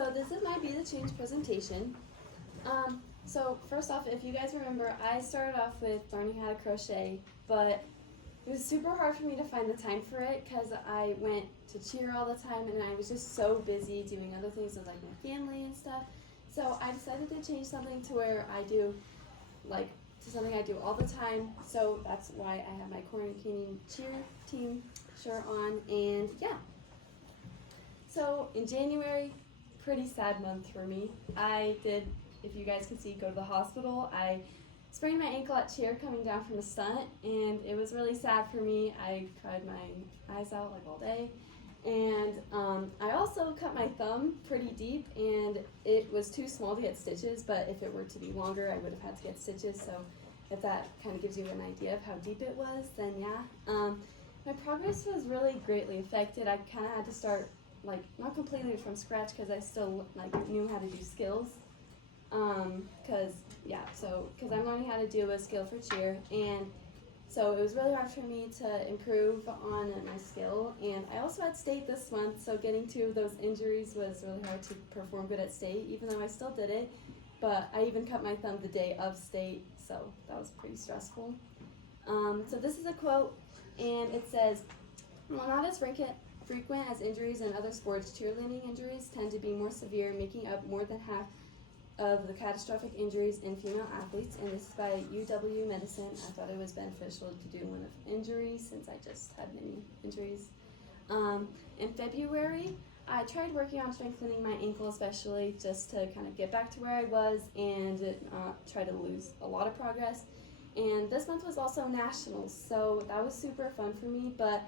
So this is my Be the Change presentation. So first off, if you guys remember, I started off with learning how to crochet, but it was super hard for me to find the time for it because I went to cheer all the time and I was just so busy doing other things with like my family and stuff. So I decided to change something to where I do to something I do all the time. So that's why I have my quarantining cheer team shirt on, and yeah. So in January, pretty sad month for me. I did, if you guys can see, go to the hospital. I sprained my ankle at cheer coming down from a stunt, and it was really sad for me. I cried my eyes out like all day. And I also cut my thumb pretty deep, and it was too small to get stitches, but if it were to be longer, I would have had to get stitches. So if that kind of gives you an idea of how deep it was, then yeah. My progress was really greatly affected. I kind of had to start, not completely from scratch because I still knew how to do skills. Because I'm learning how to do a skill for cheer, and so it was really hard for me to improve on my skill. And I also had state this month, so getting 2 of those injuries was really hard to perform good at state, even though I still did it. But I even cut my thumb the day of state, so that was pretty stressful. So this is a quote, and it says, "While not as frequent as injuries in other sports, cheerleading injuries tend to be more severe, making up more than half of the catastrophic injuries in female athletes." And this is by UW Medicine. I thought it was beneficial to do one of injuries since I just had many injuries. In February, I tried working on strengthening my ankle, especially just to kind of get back to where I was and try to lose a lot of progress. And this month was also nationals, so that was super fun for me, but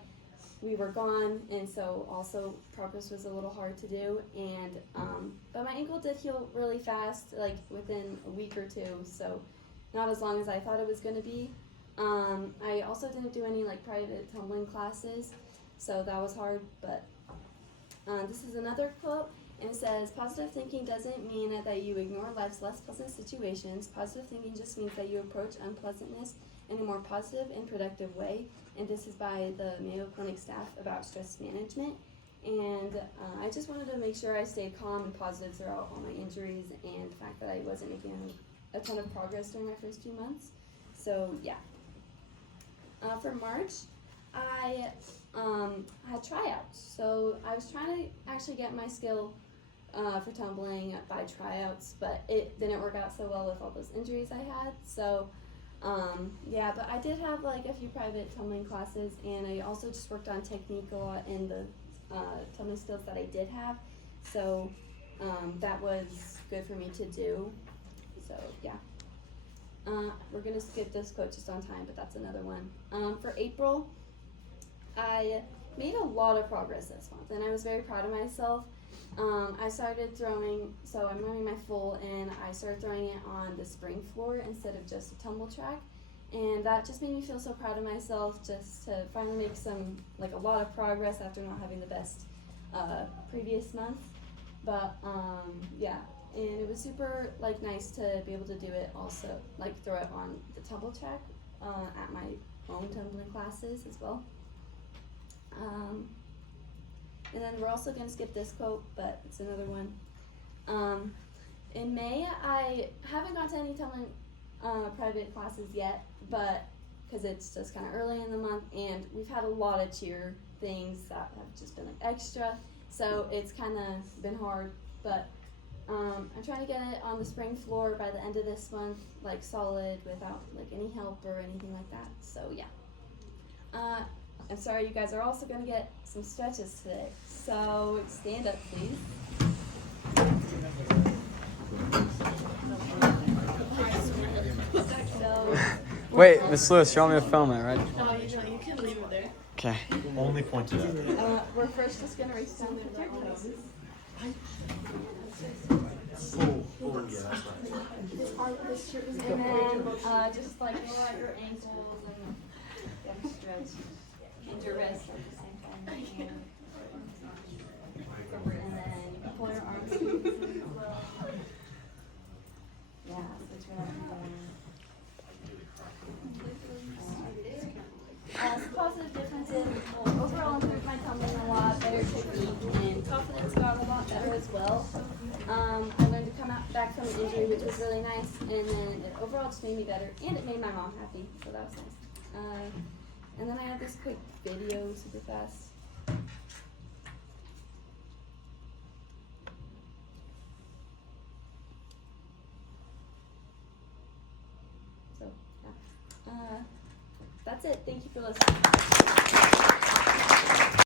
we were gone, and so also progress was a little hard to do. And but my ankle did heal really fast, like within a week or 2, so not as long as I thought it was going to be. I also didn't do any private tumbling classes, so that was hard. But this is another quote, and it says, "Positive thinking doesn't mean that you ignore life's less pleasant situations. Positive thinking just means that you approach unpleasantness in a more positive and productive way." And this is by the Mayo Clinic staff about stress management. And I just wanted to make sure I stayed calm and positive throughout all my injuries and the fact that I wasn't making a ton of progress during my first 2 months. So yeah. For March, I had tryouts. So I was trying to actually get my skill for tumbling by tryouts, but it didn't work out so well with all those injuries I had. So but I did have a few private tumbling classes, and I also just worked on technique a lot in the tumbling skills that I did have. So that was good for me to do. So yeah. We're gonna skip this quote just on time, but that's another one. For April, I made a lot of progress this month, and I was very proud of myself. I started throwing, so I'm running my full, and I started throwing it on the spring floor instead of just a tumble track, and that just made me feel so proud of myself, just to finally make a lot of progress after not having the best previous month. But and it was super nice to be able to do it also, throw it on the tumble track at my own tumbling classes as well. And then we're also going to skip this quote, but it's another one. In May, I haven't gone to any tumbling private classes yet, but because it's just kind of early in the month, and we've had a lot of cheer things that have just been extra, so it's kind of been hard. But I'm trying to get it on the spring floor by the end of this month, solid, without any help or anything like that. So yeah. I'm sorry, you guys are also going to get some stretches today. So stand up, please. Wait, Miss Lewis, you want me to film it, right? No, you can leave it there. Okay. Only pointed out. We're first just going to race down with our noses. Oh, yeah, that's right. And then just roll out your ankles and get a stretch. And your wrists at the same time. And then pull your arms as well. Yeah, so turn up. Some positive differences. Overall improved my tumbling a lot, better technique, and confidence got a lot better as well. I learned to come back from an injury, which was really nice, and then it overall just made me better, and it made my mom happy, so that was nice. And then I had this quick video, super fast. So, yeah. That's it. Thank you for listening.